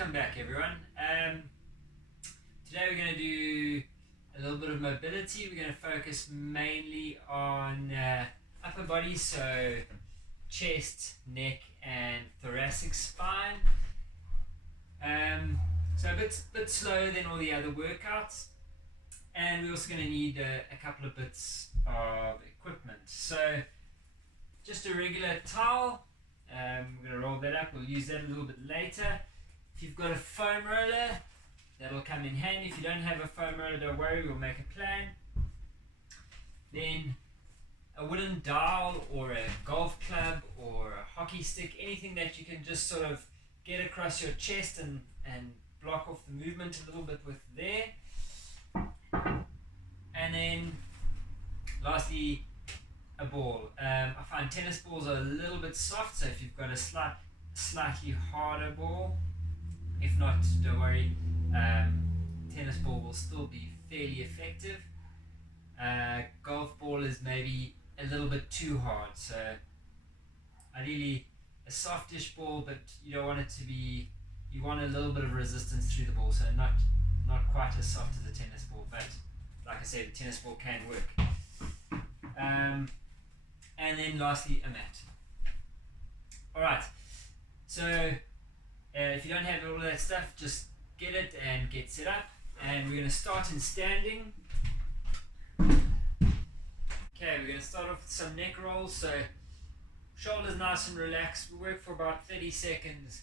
Welcome back, everyone. Today we're going to do a little bit of mobility. We're going to focus mainly on upper body, so chest, neck, and thoracic spine. So a bit slower than all the other workouts, and we're also going to need a couple of bits of equipment. So just a regular towel. We're going to roll that up. We'll use that a little bit later. If you've got a foam roller, that'll come in handy. If you don't have a foam roller, don't worry, we'll make a plan. Then a wooden dowel or a golf club or a hockey stick, anything that you can just sort of get across your chest and block off the movement a little bit with there. And then lastly, a ball. I find tennis balls are a little bit soft, so if you've got a slightly harder ball, if not, don't worry, tennis ball will still be fairly effective. Golf ball is maybe a little bit too hard, so ideally a softish ball, but you don't want it to be, you want a little bit of resistance through the ball, so not quite as soft as a tennis ball, but like I said, the tennis ball can work. And then lastly, a mat. Alright, so if you don't have all of that stuff, just get it and get set up. And we're going to start in standing. Okay, we're going to start off with some neck rolls. So shoulders nice and relaxed. We work for about 30 seconds.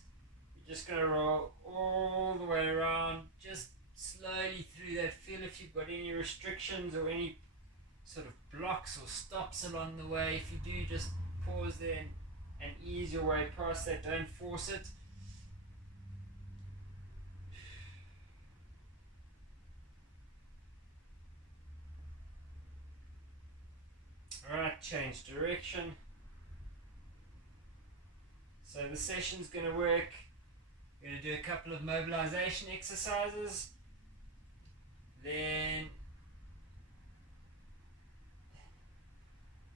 You're just going to roll all the way around, just slowly through that. Feel if you've got any restrictions or any sort of blocks or stops along the way. If you do, just pause there and ease your way past that. Don't force it. Alright, change direction. So the session's going to work. We're going to do a couple of mobilization exercises. Then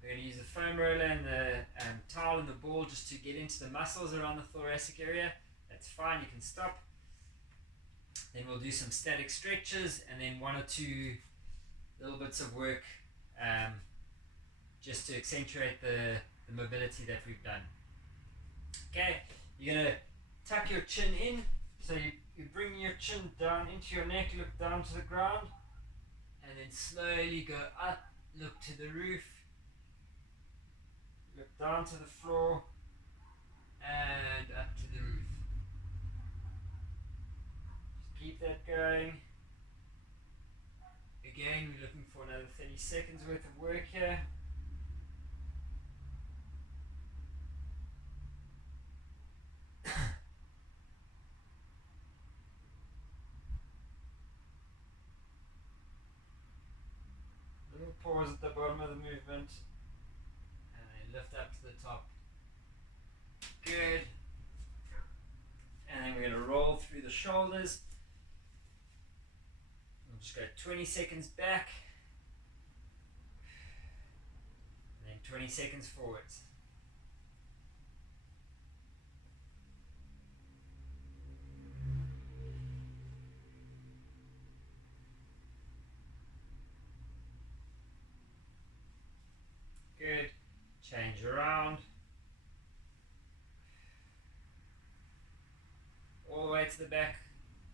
we're going to use the foam roller and the towel and the ball just to get into the muscles around the thoracic area. That's fine, you can stop. Then we'll do some static stretches and then one or two little bits of work just to accentuate the mobility that we've done. Okay, you're going to tuck your chin in. So you bring your chin down into your neck, look down to the ground, and then slowly go up, look to the roof, look down to the floor, and up to the roof. Just keep that going. Again, we're looking for another 30 seconds worth of work here. Little pause at the bottom of the movement. And then lift up to the top. Good. And then we're going to roll through the shoulders. We'll just go 20 seconds back. And then 20 seconds forwards. Good. Change around. All the way to the back.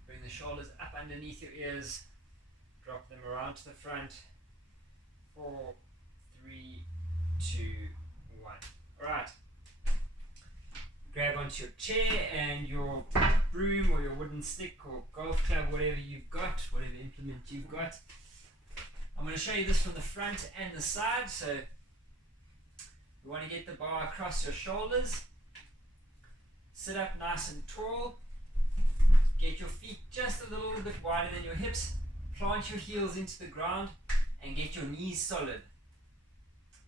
Bring the shoulders up underneath your ears. Drop them around to the front. 4, 3, 2, 1. Alright. Grab onto your chair and your broom or your wooden stick or golf club, whatever you've got, whatever implement you've got. I'm going to show you this from the front and the side. So you want to get the bar across your shoulders. Sit up nice and tall. Get your feet just a little bit wider than your hips. Plant your heels into the ground and get your knees solid.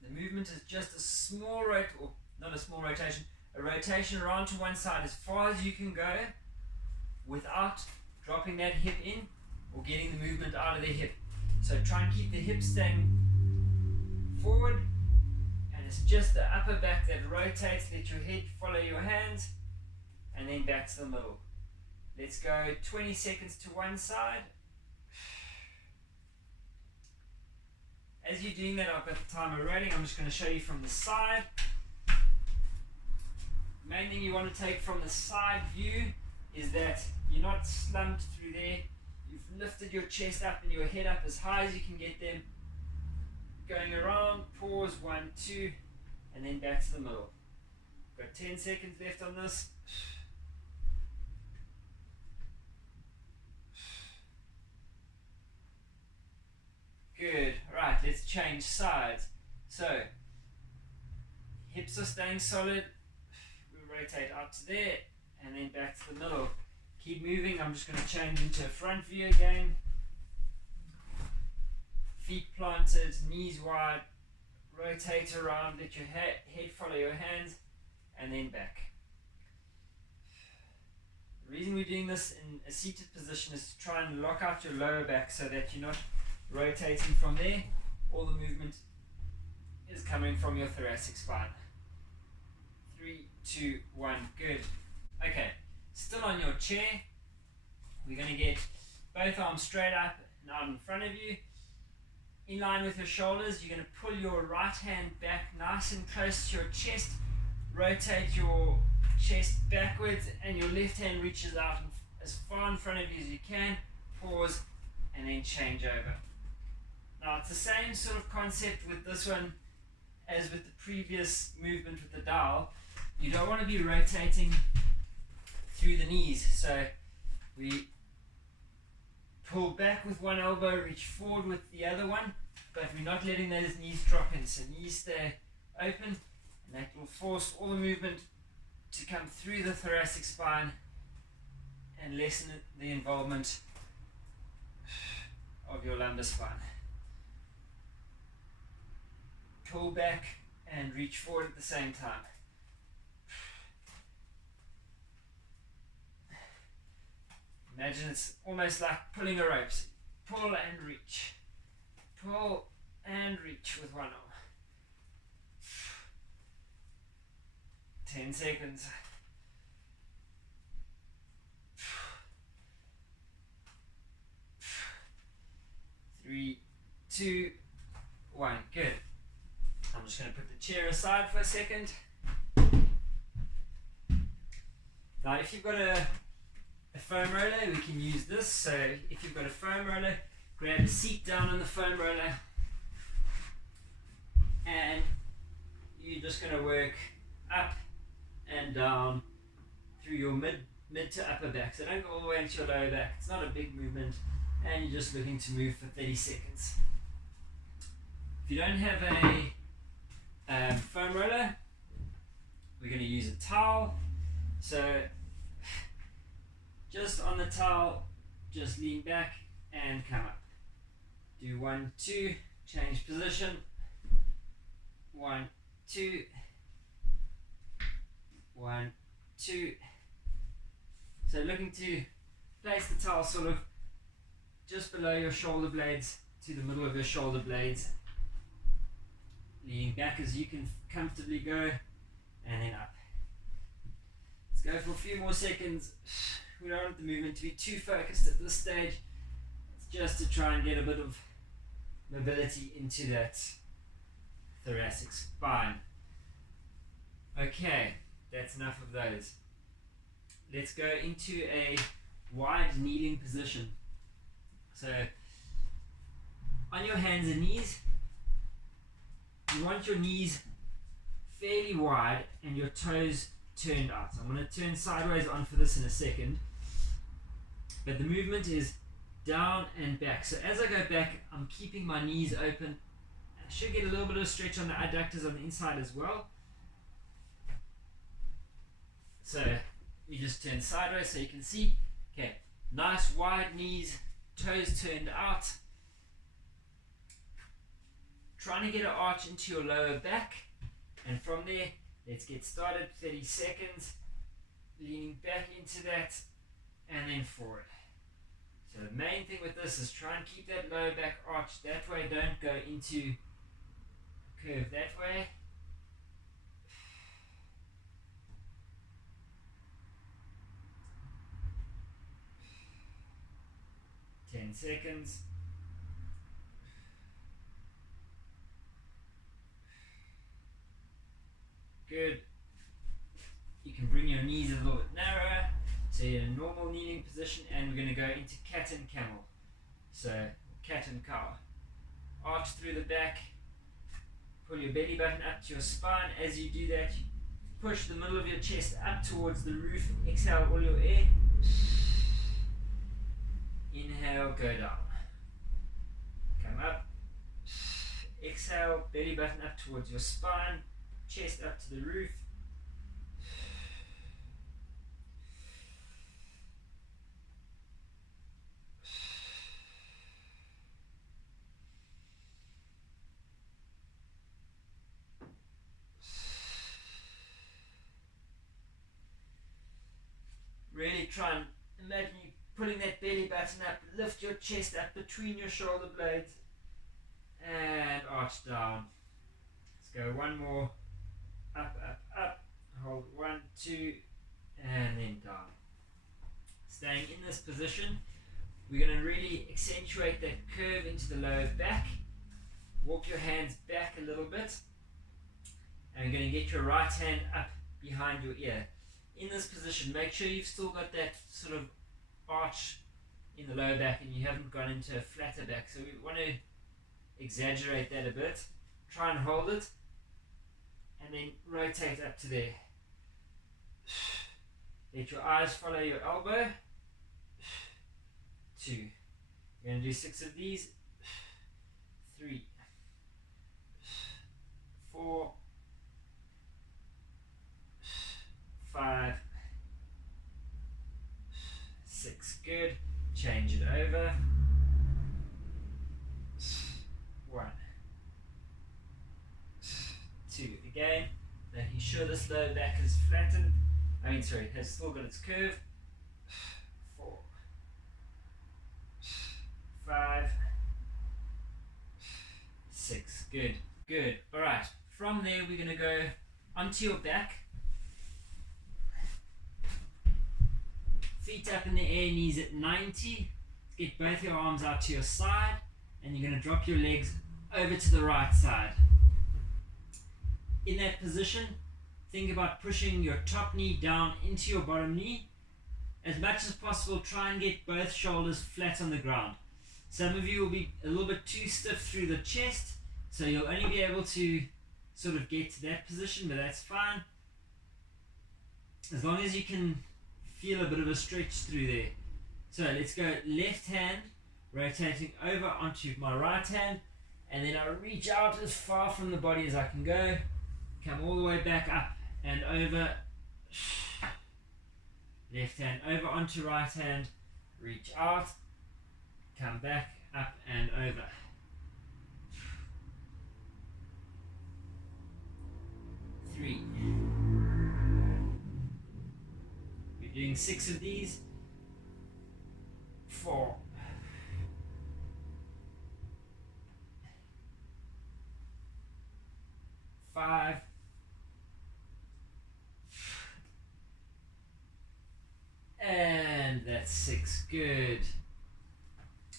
The movement is just a small a rotation around to one side as far as you can go without dropping that hip in or getting the movement out of the hip. So try and keep the hips staying forward. It's just the upper back that rotates. Let your head follow your hands and then back to the middle. Let's go 20 seconds to one side. As you're doing that, I've got the timer rolling. I'm just going to show you from the side. Main thing you want to take from the side view is that you're not slumped through there. You've lifted your chest up and your head up as high as you can get them. Going around, pause, 1, 2, and then back to the middle. Got 10 seconds left on this. Good. Right, let's change sides. So, hips are staying solid. We rotate out to there and then back to the middle. Keep moving. I'm just going to change into a front view again. Feet planted, knees wide. Rotate around, let your head follow your hands, and then back. The reason we're doing this in a seated position is to try and lock out your lower back so that you're not rotating from there. All the movement is coming from your thoracic spine. 3, 2, 1, good. Okay, still on your chair. We're going to get both arms straight up and out in front of you. In line with your shoulders, you're going to pull your right hand back nice and close to your chest. Rotate your chest backwards and your left hand reaches out as far in front of you as you can. Pause and then change over. Now it's the same sort of concept with this one as with the previous movement with the dowel. You don't want to be rotating through the knees. So we pull back with one elbow, reach forward with the other one, but we're not letting those knees drop in. So knees stay open, and that will force all the movement to come through the thoracic spine and lessen the involvement of your lumbar spine. Pull back and reach forward at the same time. Imagine it's almost like pulling a rope. Pull and reach. Pull and reach with one arm. 10 seconds. 3, 2, 1. Good. I'm just going to put the chair aside for a second. Now if you've got a foam roller, we can use this. So if you've got a foam roller, grab a seat down on the foam roller and you're just going to work up and down through your mid to upper back. So don't go all the way into your lower back. It's not a big movement and you're just looking to move for 30 seconds. If you don't have a foam roller, we're going to use a towel. So just on the towel, just lean back and come up. Do 1, 2, change position. 1, 2, 1, 2. So looking to place the towel sort of just below your shoulder blades to the middle of your shoulder blades. Leaning back as you can comfortably go, and then up. Let's go for a few more seconds. We don't want the movement to be too focused at this stage. It's just to try and get a bit of mobility into that thoracic spine. Okay, that's enough of those. Let's go into a wide kneeling position. So on your hands and knees, you want your knees fairly wide and your toes turned out. I'm going to turn sideways on for this in a second. But the movement is down and back. So as I go back, I'm keeping my knees open. I should get a little bit of stretch on the adductors on the inside as well. So you just turn sideways so you can see. Okay, nice wide knees, toes turned out. Trying to get an arch into your lower back, and from there, let's get started. 30 seconds, leaning back into that, and then forward. So the main thing with this is try and keep that lower back arch that way. Don't go into a curve that way. 10 seconds. Good. You can bring your knees a little bit narrower, so you're in a normal kneeling position, and we're going to go into cat and camel. So cat and cow. Arch through the back, pull your belly button up to your spine. As you do that, you push the middle of your chest up towards the roof. Exhale all your air. Inhale, go down. Come up. Exhale, belly button up towards your spine, chest up to the roof. Really try and imagine you pulling that belly button up, lift your chest up between your shoulder blades, and arch down. Let's go one more. Up, up, up. Hold 1, 2, and then down. Staying in this position, we're going to really accentuate that curve into the lower back. Walk your hands back a little bit, and you're going to get your right hand up behind your ear. In this position, make sure you've still got that sort of arch in the lower back and you haven't gone into a flatter back. So we want to exaggerate that a bit. Try and hold it, and then rotate up to there. Let your eyes follow your elbow. 2. You're going to do 6 of these. 3, 4, 5, 6. Good. Change it over. 1, 2. Again, making sure this lower back is flattened. Has still got its curve. 4, 5, 6. Good. Good. Alright. From there, we're going to go onto your back. Feet up in the air, knees at 90. Get both your arms out to your side, and you're going to drop your legs over to the right side. In that position, think about pushing your top knee down into your bottom knee. As much as possible, try and get both shoulders flat on the ground. Some of you will be a little bit too stiff through the chest, so you'll only be able to sort of get to that position, but that's fine. As long as you can feel a bit of a stretch through there. So let's go left hand, rotating over onto my right hand, and then I reach out as far from the body as I can go, come all the way back up and over, left hand over onto right hand, reach out, come back up and over. Three. We're doing 6 of these. 4. 5. And that's 6. Good.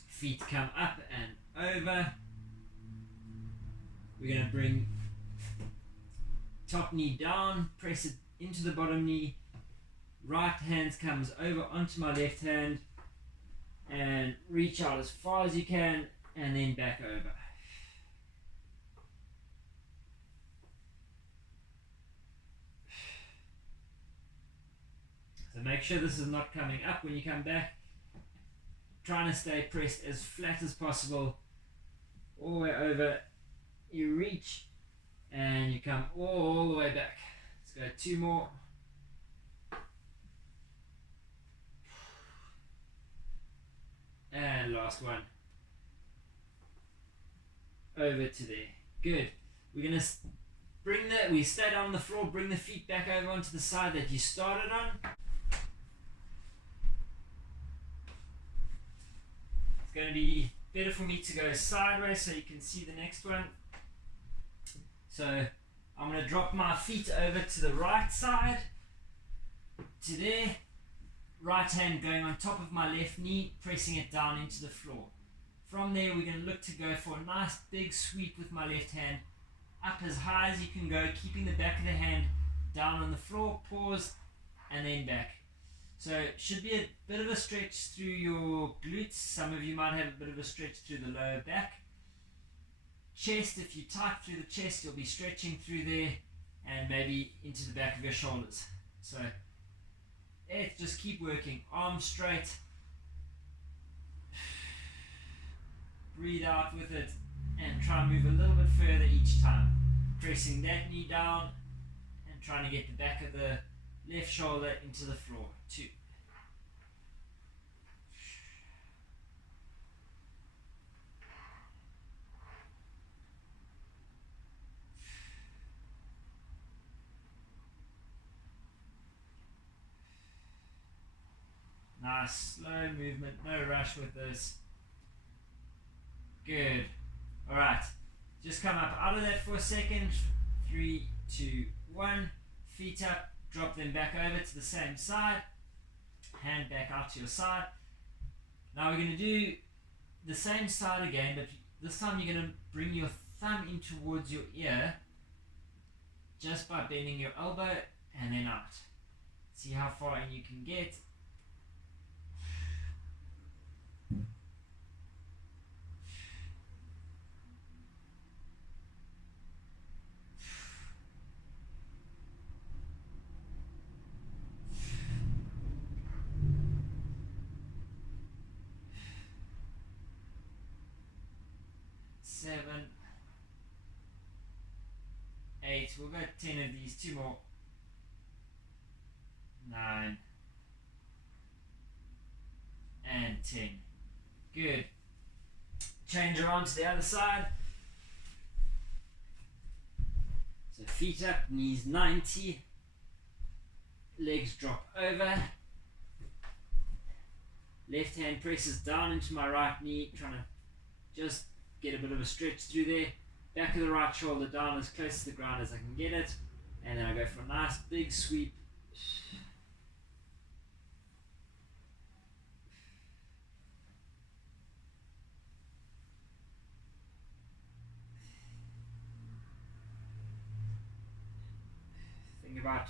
Feet come up and over. We're going to bring top knee down, press it into the bottom knee. Right hand comes over onto my left hand, and reach out as far as you can, and then back over. So make sure this is not coming up when you come back. Trying to stay pressed as flat as possible. All the way over. You reach and you come all the way back. Let's go 2 more. And last one. Over to there. Good. We're going to bring that, we stayed on the floor, bring the feet back over onto the side that you started on. It's going to be better for me to go sideways so you can see the next one. So I'm going to drop my feet over to the right side, to there, right hand going on top of my left knee, pressing it down into the floor. From there, we're going to look to go for a nice big sweep with my left hand, up as high as you can go, keeping the back of the hand down on the floor, pause, and then back. So should be a bit of a stretch through your glutes. Some of you might have a bit of a stretch through the lower back. Chest, if you tight through the chest, you'll be stretching through there and maybe into the back of your shoulders. So just keep working. Arms straight. Breathe out with it and try and move a little bit further each time. Pressing that knee down and trying to get the back of the left shoulder into the floor. 2. Nice, slow movement, no rush with this. Good. Alright, just come up out of that for a second. 3, 2, 1. Feet up, drop them back over to the same side. Hand back out to your side. Now we're going to do the same side again, but this time you're going to bring your thumb in towards your ear just by bending your elbow and then out. See how far in you can get. Seven, 8, we'll go 10 of these, 2 more. 9 and 10. Good. Change around to the other side. So feet up, knees 90, legs drop over. Left hand presses down into my right knee, trying to just get a bit of a stretch through there. Back of the right shoulder down as close to the ground as I can get it. And then I go for a nice big sweep. Think about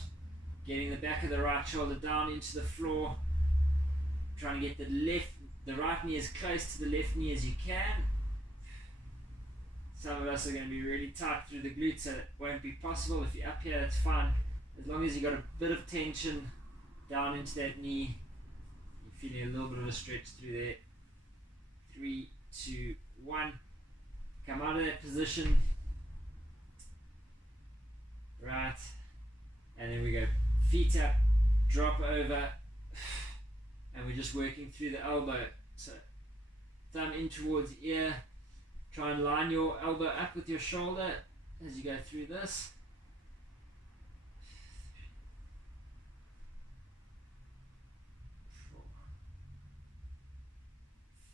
getting the back of the right shoulder down into the floor. Trying to get the right knee as close to the left knee as you can. Some of us are going to be really tight through the glutes, so it won't be possible. If you're up here, that's fine. As long as you've got a bit of tension down into that knee, you're feeling a little bit of a stretch through there. 3, 2, 1. Come out of that position. Right. And then we go feet up, drop over, and we're just working through the elbow. So thumb in towards the ear. Try and line your elbow up with your shoulder as you go through this. 4,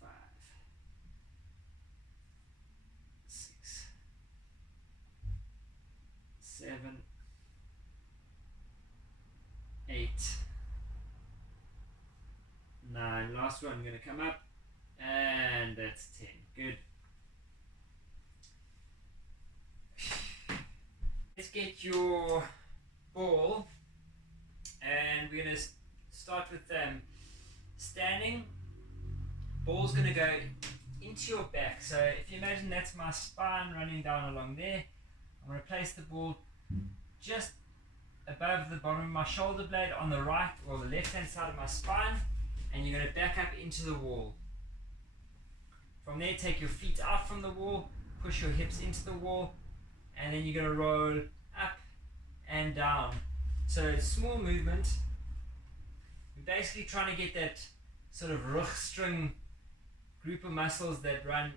5, 6, 7, 8, 9. Last one, going to come up, and that's 10. Good. Let's get your ball, and we're going to start with standing. Ball's going to go into your back. So if you imagine that's my spine running down along there, I'm going to place the ball just above the bottom of my shoulder blade on the right or the left hand side of my spine, and you're going to back up into the wall. From there, take your feet out from the wall, push your hips into the wall, and then you're going to roll up and down. So it's small movement. We're basically trying to get that sort of rugstring group of muscles that run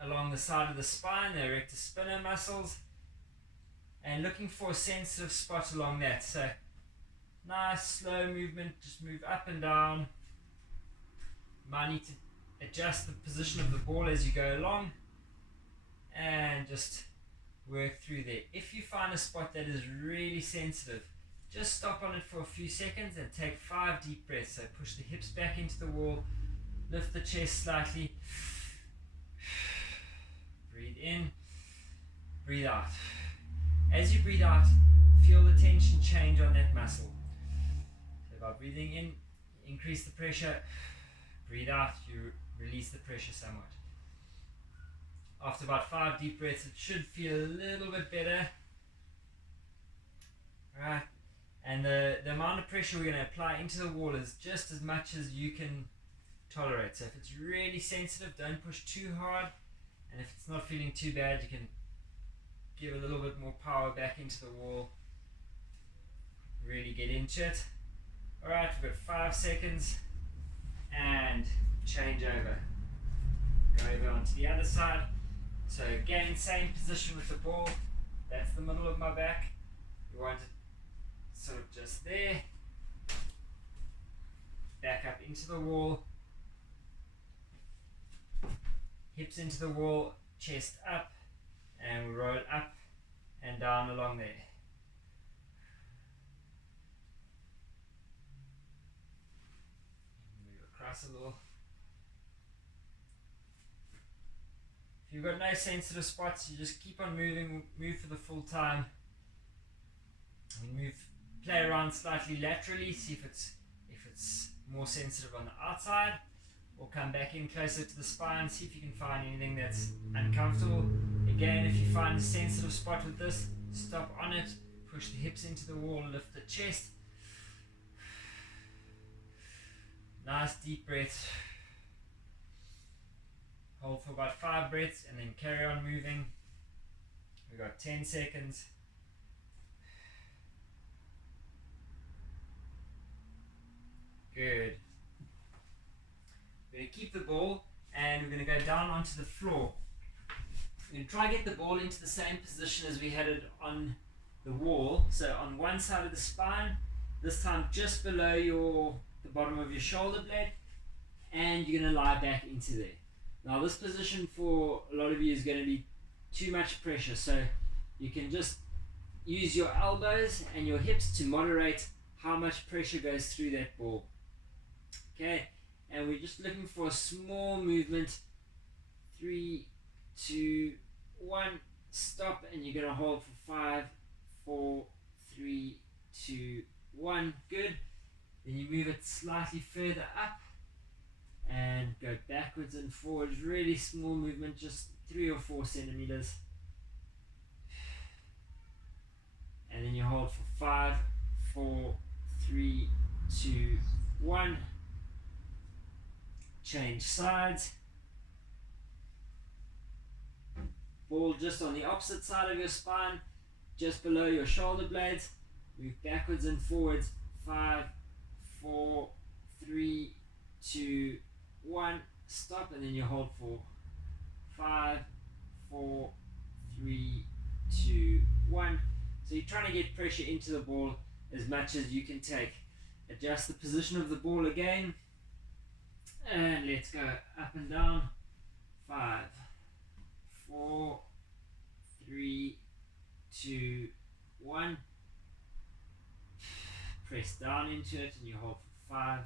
along the side of the spine, the erector spinator muscles, and looking for a sensitive spot along that. So nice slow movement, just move up and down. You might need to adjust the position of the ball as you go along, and just work through there. If you find a spot that is really sensitive, just stop on it for a few seconds and take 5 deep breaths. So push the hips back into the wall, lift the chest slightly, breathe in, breathe out. As you breathe out, feel the tension change on that muscle. So by breathing in, increase the pressure, breathe out, you release the pressure somewhat. After about 5 deep breaths, it should feel a little bit better. Right. And the amount of pressure we're going to apply into the wall is just as much as you can tolerate. So if it's really sensitive, don't push too hard. And if it's not feeling too bad, you can give a little bit more power back into the wall. Really get into it. Alright, we've got 5 seconds. And change over. Go over onto the other side. So again, same position with the ball. That's the middle of my back. You want it sort of just there. Back up into the wall. Hips into the wall, chest up, and we roll up and down along there. Move across a little. If you've got no sensitive spots, you just keep on moving, move for the full time. And play around slightly laterally, see if it's more sensitive on the outside, or come back in closer to the spine, see if you can find anything that's uncomfortable. Again, if you find a sensitive spot with this, stop on it, push the hips into the wall, lift the chest. Nice deep breath. Hold for about 5 breaths and then carry on moving. We've got 10 seconds. Good. We're going to keep the ball and we're going to go down onto the floor. We're going to try and get the ball into the same position as we had it on the wall. So on one side of the spine, this time just below the bottom of your shoulder blade, and you're going to lie back into there. Now this position for a lot of you is going to be too much pressure, so you can just use your elbows and your hips to moderate how much pressure goes through that ball. Okay, and we're just looking for a small movement. 3, 2, 1, stop, and you're going to hold for 5, 4, 3, 2, 1. Good. Then you move it slightly further up and go backwards and forwards. Really small movement, just 3 or 4 centimeters. And then you hold for 5, 4, 3, 2, 1. Change sides. Ball just on the opposite side of your spine, just below your shoulder blades. Move backwards and forwards. 5, 4, 3, 2, 1. Stop, and then you hold for 5, 4, 3, 2, 1. So you're trying to get pressure into the ball as much as you can take. Adjust the position of the ball again. And let's go up and down. 5, 4, 3, 2, 1. Press down into it and you hold for 5,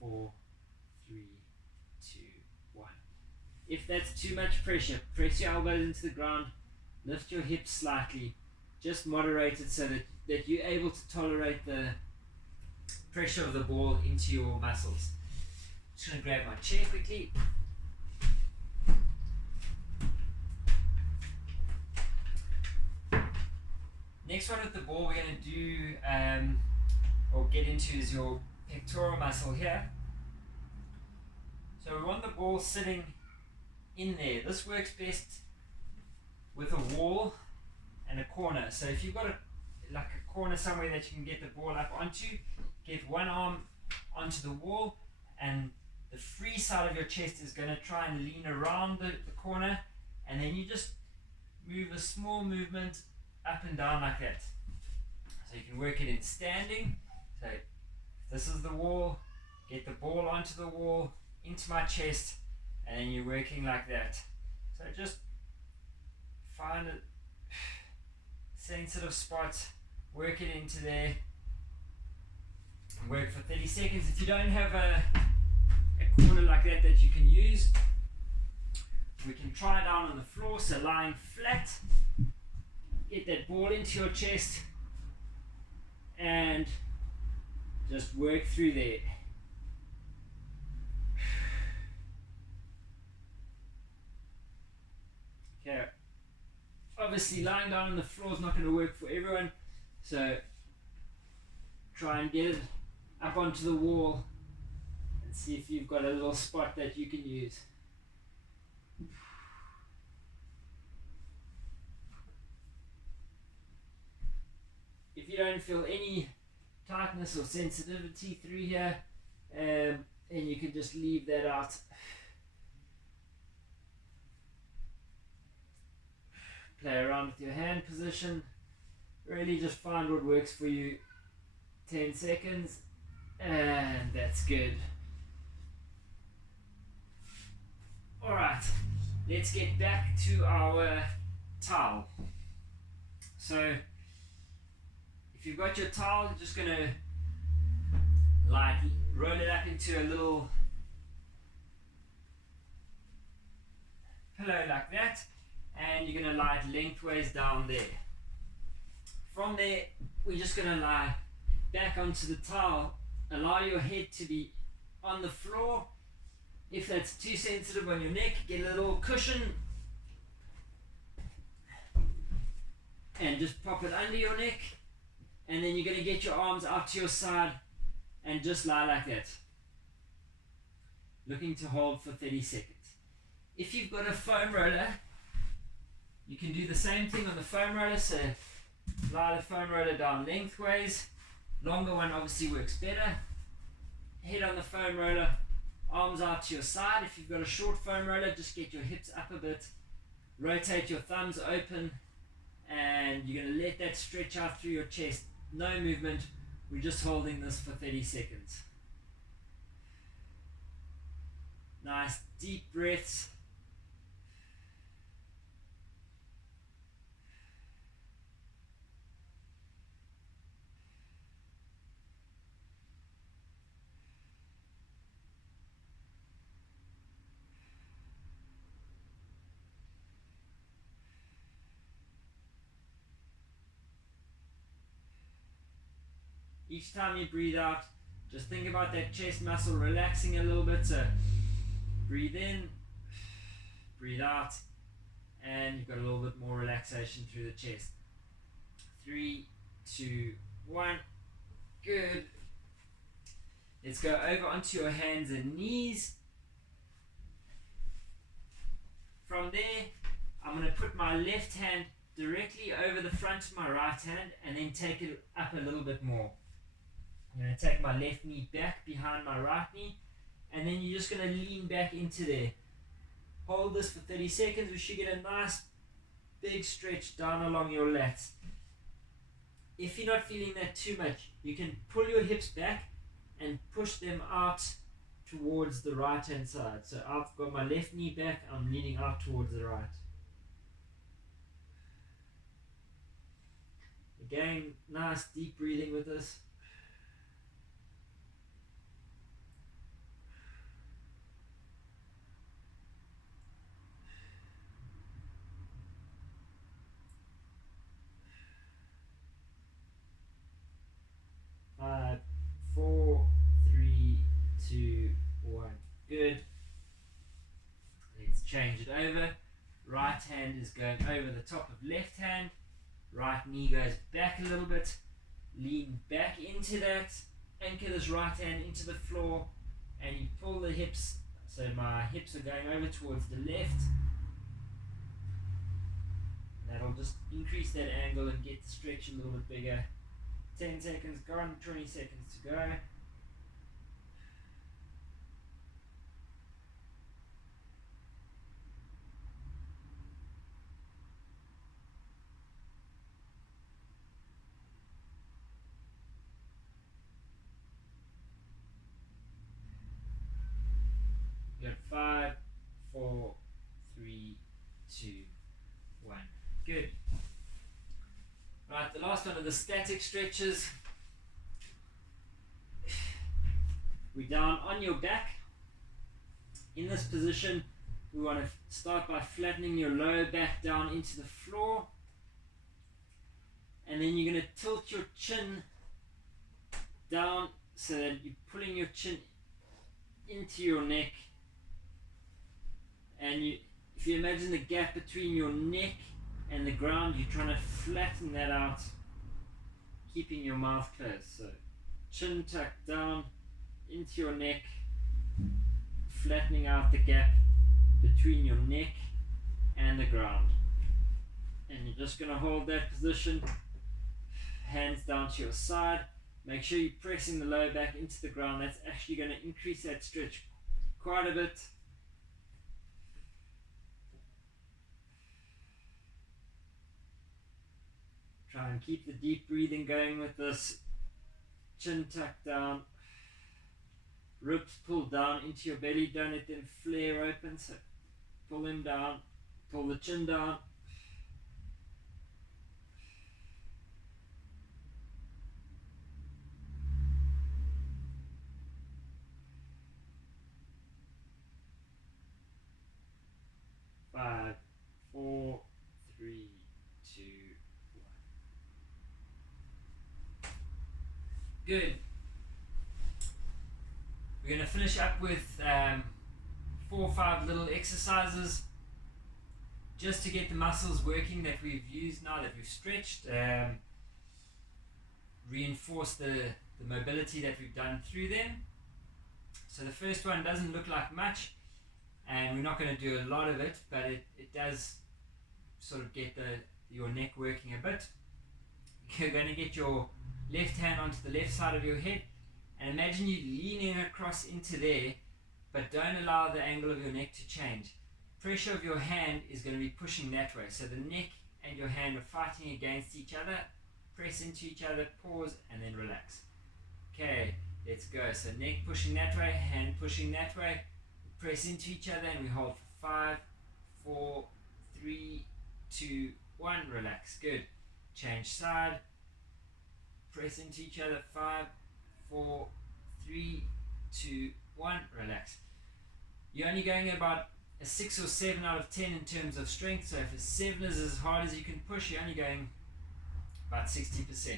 4, 3, 2, 1. If that's too much pressure, press your elbows into the ground, lift your hips slightly, just moderate it so that you're able to tolerate the pressure of the ball into your muscles. Just going to grab my chair quickly. Next one with the ball we're going to do or get into is your pectoral muscle here. So we want the ball sitting in there. This works best with a wall and a corner. So if you've got a corner somewhere that you can get the ball up onto, get one arm onto the wall, and the free side of your chest is going to try and lean around the corner, and then you just move a small movement up and down like that. So you can work it in standing. So this is the wall, get the ball onto the wall, into my chest, and then you're working like that. So just find a sensitive spot, work it into there, Work for 30 seconds. If you don't have a corner like that you can use, we can try down on the floor, so lying flat, get that ball into your chest and just work through there. Okay, obviously lying down on the floor is not going to work for everyone, so try and get it up onto the wall and see if you've got a little spot that you can use. If you don't feel any tightness or sensitivity through here, and you can just leave that out. Play around with your hand position. Really just find what works for you. 10 seconds, and that's good. Alright, let's get back to our towel. So if you've got your towel, you're just going to roll it up into a little pillow like that, and you're going to lie it lengthways down there. From there, we're just going to lie back onto the towel. Allow your head to be on the floor. If that's too sensitive on your neck, get a little cushion and just pop it under your neck, and then you're going to get your arms out to your side and just lie like that, looking to hold for 30 seconds. If you've got a foam roller, you can do the same thing on the foam roller, so lie the foam roller down lengthways. Longer one obviously works better. Head on the foam roller, arms out to your side. If you've got a short foam roller, just get your hips up a bit, rotate your thumbs open, and you're going to let that stretch out through your chest. No movement, we're just holding this for 30 seconds. Nice deep breaths. Each time you breathe out, just think about that chest muscle relaxing a little bit. So breathe in, breathe out, and you've got a little bit more relaxation through the chest. 3, 2, 1. Good. Let's go over onto your hands and knees. From there, I'm going to put my left hand directly over the front of my right hand and then take it up a little bit more. I'm going to take my left knee back behind my right knee, and then you're just going to lean back into there. Hold this for 30 seconds. We should get a nice big stretch down along your lats. If you're not feeling that too much, you can pull your hips back and push them out towards the right hand side. So I've got my left knee back, I'm leaning out towards the right. Again, nice deep breathing with this. Five, 4, 3, 2, 1. Good. Let's change it over. Right hand is going over the top of left hand. Right knee goes back a little bit. Lean back into that. Anchor this right hand into the floor, and you pull the hips. So my hips are going over towards the left. That'll just increase that angle and get the stretch a little bit bigger. 10 seconds gone, 20 seconds to go. You got 5, 4, 3, 2, 1. Good. Right, the last one are the static stretches. We're down on your back. In this position, we want to start by flattening your lower back down into the floor. And then you're going to tilt your chin down so that you're pulling your chin into your neck. And if you imagine the gap between your neck and the ground, you're trying to flatten that out, keeping your mouth closed. So chin tucked down into your neck, flattening out the gap between your neck and the ground. And you're just going to hold that position, hands down to your side. Make sure you're pressing the lower back into the ground. That's actually going to increase that stretch quite a bit. Try and keep the deep breathing going with this. Chin tucked down, ribs pulled down into your belly. Don't let them flare open, so pull them down, pull the chin down. Five, four, three, two, one. Good. We're going to finish up with 4 or 5 little exercises just to get the muscles working that we've used now, that we've stretched, reinforce the mobility that we've done through them. So the first one doesn't look like much, and we're not going to do a lot of it, but it does sort of get your neck working a bit. You're going to get your left hand onto the left side of your head, and imagine you leaning across into there, but don't allow the angle of your neck to change. Pressure of your hand is going to be pushing that way, so the neck and your hand are fighting against each other. Press into each other, pause, and then relax. Okay, let's go. So neck pushing that way, hand pushing that way. Press into each other, and we hold for 5, 4, 3, 2, 1. Relax. Good. Change side. Press into each other. 5, 4, 3, 2, 1. Relax. You're only going about a 6 or 7 out of 10 in terms of strength. So if a 7 is as hard as you can push, you're only going about 60%.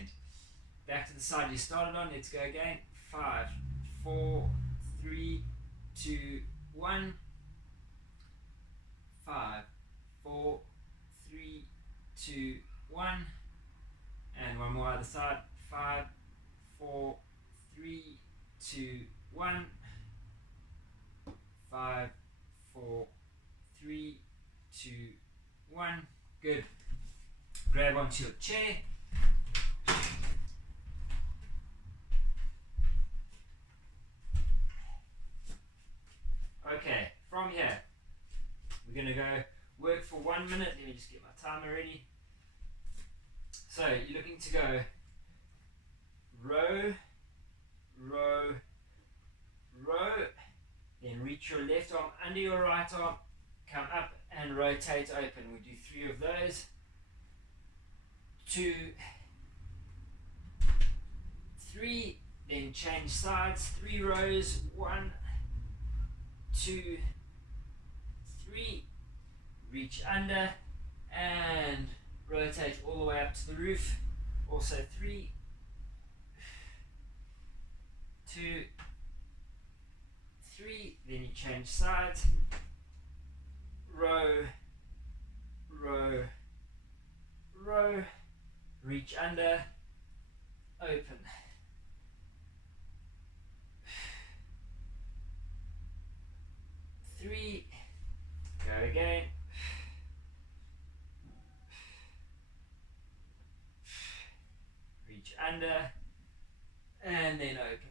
Back to the side you started on. Let's go again. 5, 4, 3, 2, 1. 5, 4, 3, 2, 1. And one more other side. 5, 4, 3, 2, 1. 5, 4, 3, 2, 1. Good. Grab onto your chair. Okay, from here, we're going to go work for 1 minute. Let me just get my timer ready. So, you're looking to go row, row, row, then reach your left arm under your right arm, come up and rotate open. We do 3 of those. 2, 3, then change sides, 3 rows, 1, 2, 3, reach under and rotate all the way up to the roof. Also 3, 2, 3, then you change sides, row, row, row, reach under, open. 3, go again. Reach under and then open.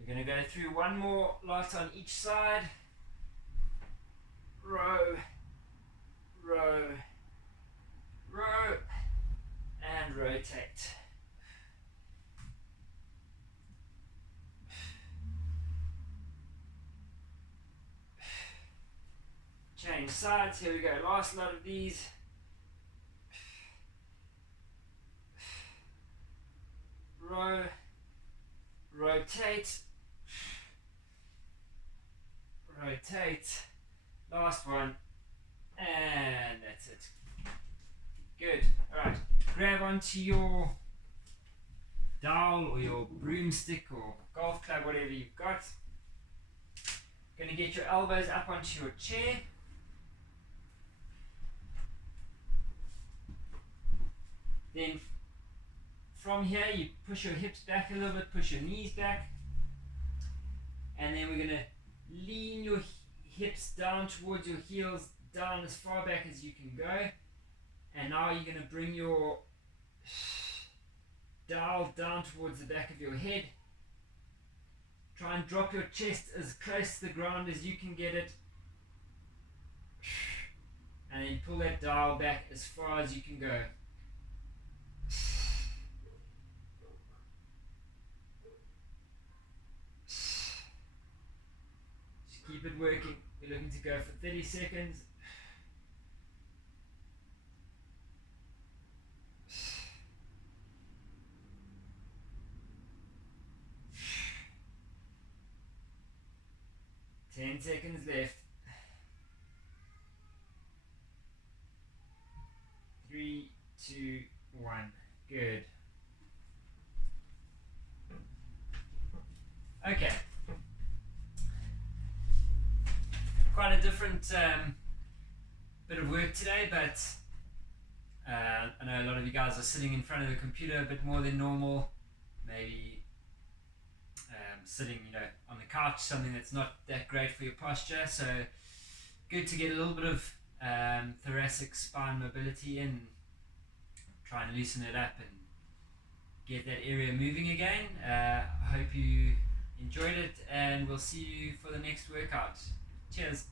We're going to go through one more lot on each side. Row, row, row, and rotate. Change sides. Here we go. Last lot of these. rotate, rotate, last one, and that's it. Good. Alright, grab onto your dowel or your broomstick or golf club, whatever you've got. Going to get your elbows up onto your chair. Then from here you push your hips back a little bit, push your knees back, and then we're going to lean your hips down towards your heels, down as far back as you can go. And now you're going to bring your dowel down towards the back of your head. Try and drop your chest as close to the ground as you can get it. And then pull that dowel back as far as you can go. Just keep it working. We're looking to go for 30 seconds. Ten seconds left. 3, 2, 1. Good. Okay. Quite a different bit of work today, but I know a lot of you guys are sitting in front of the computer a bit more than normal. Maybe sitting, on the couch, something that's not that great for your posture. So good to get a little bit of thoracic spine mobility in, try and loosen it up and get that area moving again. I hope you enjoyed it, and we'll see you for the next workout. Cheers.